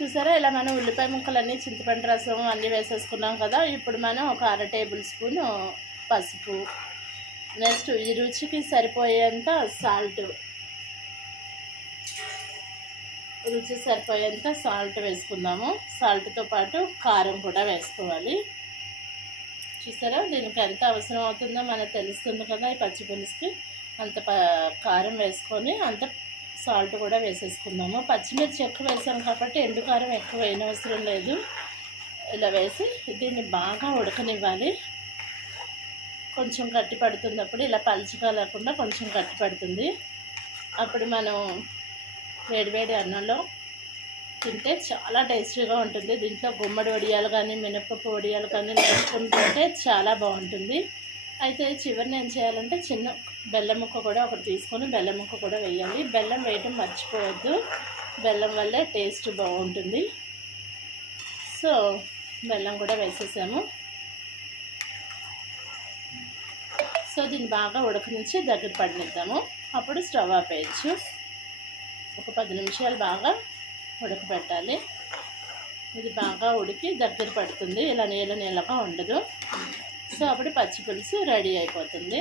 చూసారా ఇలా మనం ఉల్లిపాయ ముక్కలన్నీ చింతపండు రసం అన్నీ వేసేసుకున్నాం కదా. ఇప్పుడు మనం ఒక 1/2 టేబుల్ స్పూన్ పసుపు, నెక్స్ట్ ఈ రుచికి సరిపోయేంత సాల్ట్, వేసుకుందాము. సాల్ట్తో పాటు కారం కూడా వేసుకోవాలి. చూసారా దీనికి ఎంత అవసరం అవుతుందో మనకు తెలుస్తుంది కదా. ఈ పచ్చి పులుసుకి అంత కారం వేసుకొని అంత సాల్ట్ కూడా వేసేసుకుందాము. పచ్చిమిర్చి ఎక్కువ వేసాం కాబట్టి ఎండు కారం ఎక్కువ వేయనవసరం లేదు. ఇలా వేసి దీన్ని బాగా ఉడకనివ్వాలి. కొంచెం గట్టి పడుతున్నప్పుడు ఇలా పలుచగా లేకుండా కొంచెం గట్టి పడుతుంది. అప్పుడు మనం వేడివేడి అన్నంలో తింటే చాలా టేస్టీగా ఉంటుంది. దీంట్లో గుమ్మడి వడియాలు కానీ మినపప్పు వడియాలు కానీ వేసుకుంటుంటే చాలా బాగుంటుంది. అయితే చివరిని ఏం చేయాలంటే చిన్న బెల్లం ముక్క కూడా ఒకటి తీసుకొని బెల్లం ముక్క కూడా వేయాలి. బెల్లం వేయటం మర్చిపోవద్దు, బెల్లం వల్లే టేస్ట్ బాగుంటుంది. సో బెల్లం కూడా వేసేసాము. సో దీన్ని బాగా ఉడకనించి దగ్గర పడినిద్దాము. అప్పుడు స్టవ్ ఆపేయచ్చు. ఒక 10 నిమిషాలు బాగా ఉడకబెట్టాలి. ఇది బాగా ఉడికి దగ్గర పడుతుంది, ఇలా నీళ్ళగా ఉండదు. సో అప్పుడు పచ్చి పులుసు రెడీ అయిపోతుంది.